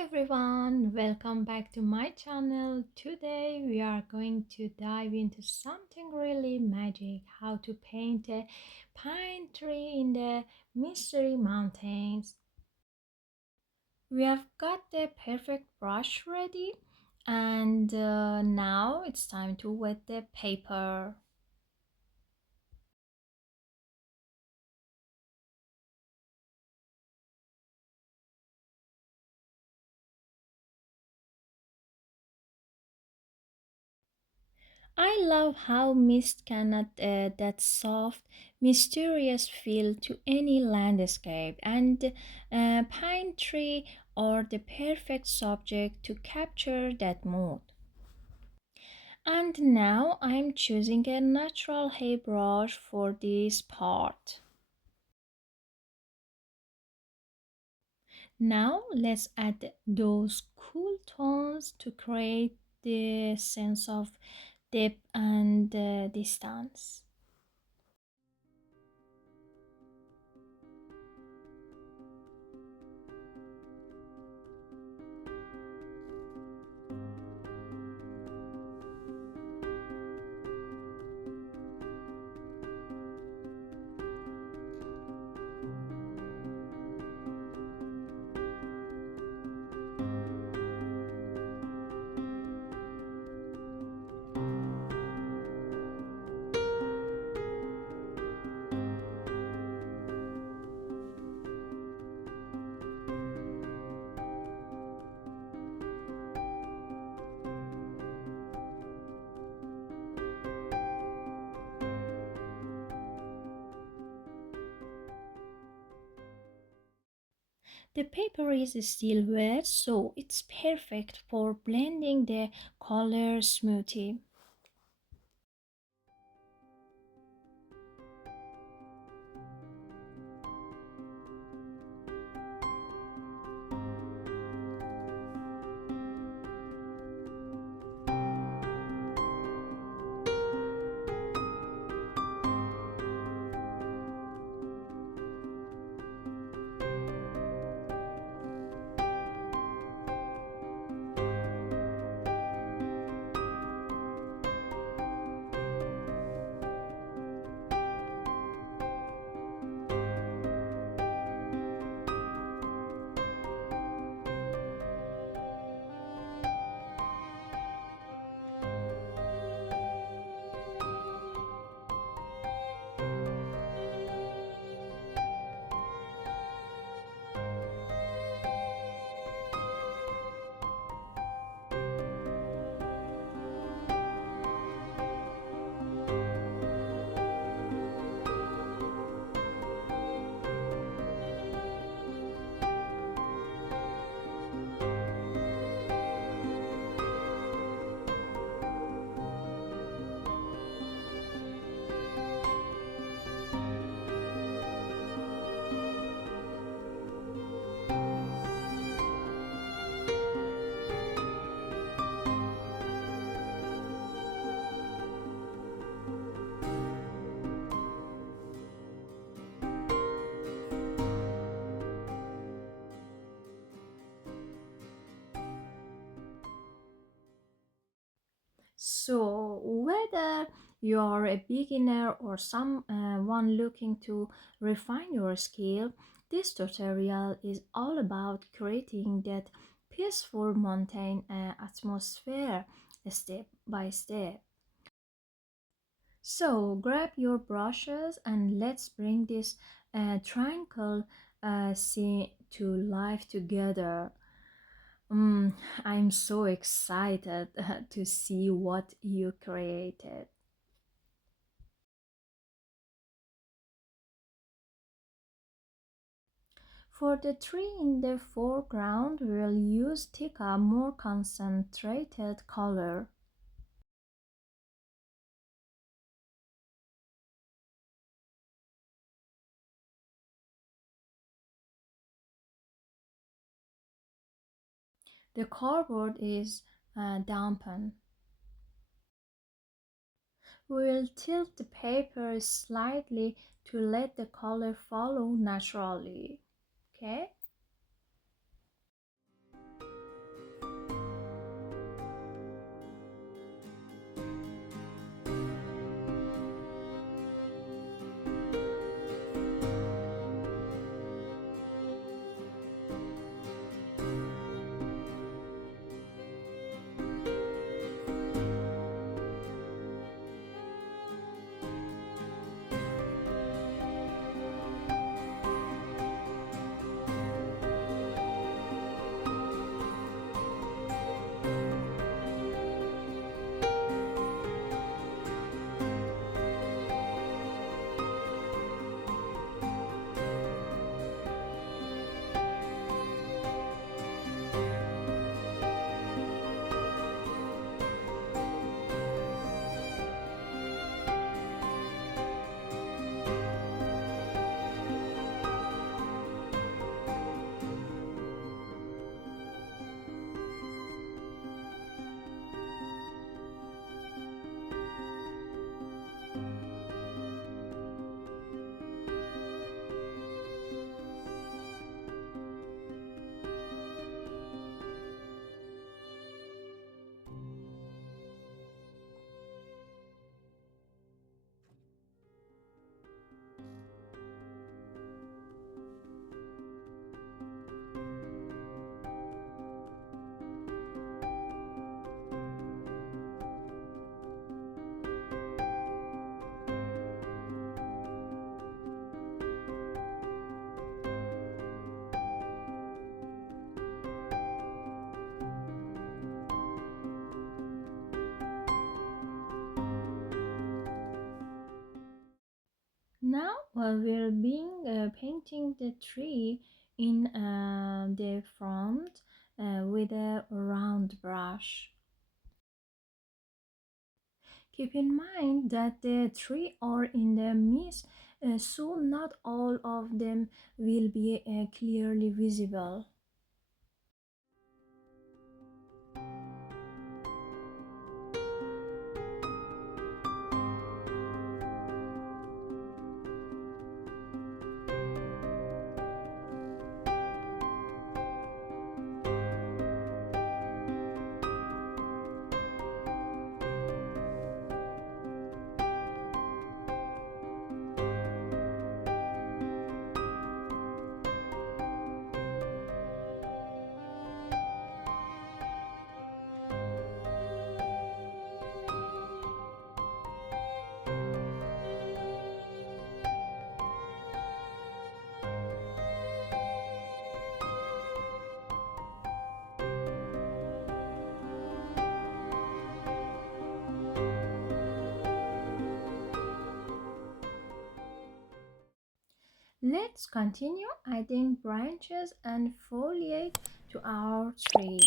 everyone, welcome back to my channel. Today we are going to dive into something really magic, how to paint a pine tree in the Mystery Mountains. We have got the perfect brush ready and now it's time to wet the paper. I love how mist can add that soft, mysterious feel to any landscape, and pine tree are the perfect subject to capture that mood. And now I'm choosing a natural hair brush for this part. Now let's add those cool tones to create the sense of depth and distance. The paper is still wet, so it's perfect for blending the color smoothie. So, whether you're a beginner or someone looking to refine your skill, this tutorial is all about creating that peaceful mountain atmosphere step by step. So, grab your brushes and let's bring this triangle scene to life together. Mm, I'm so excited to see what you created. For the tree in the foreground, we'll use thicker, more concentrated color. The cardboard is dampened. We'll tilt the paper slightly to let the color follow naturally. Okay? we'll be painting the tree in the front with a round brush. Keep in mind that the three are in the mist, so not all of them will be clearly visible. Let's continue adding branches and foliage to our tree.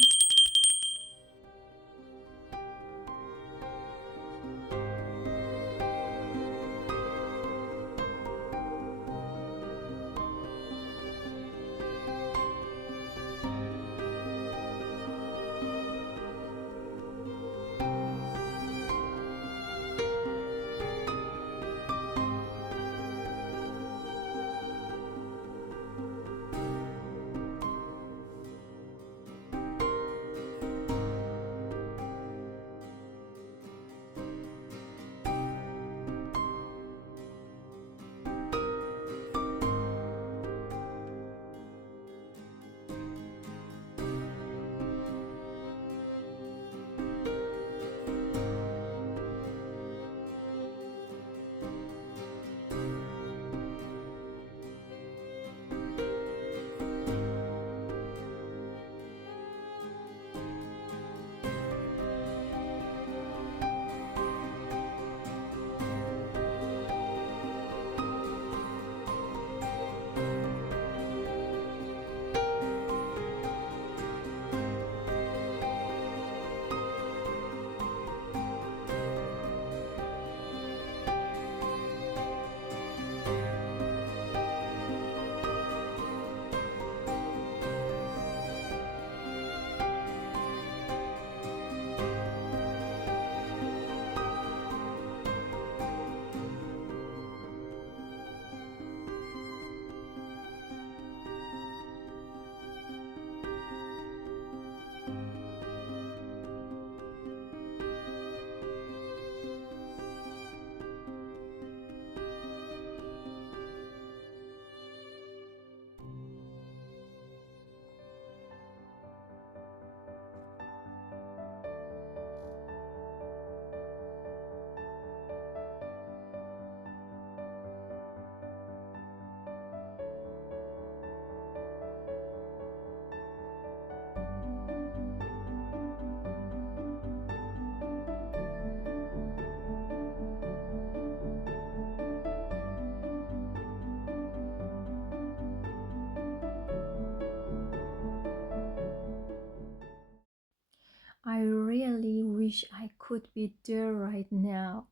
I really wish I could be there right now.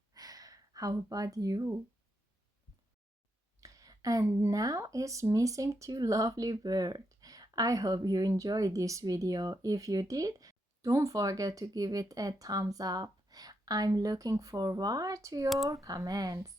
How about you? And now it's missing two lovely birds. I hope you enjoyed this video. If you did, don't forget to give it a thumbs up. I'm looking forward to your comments.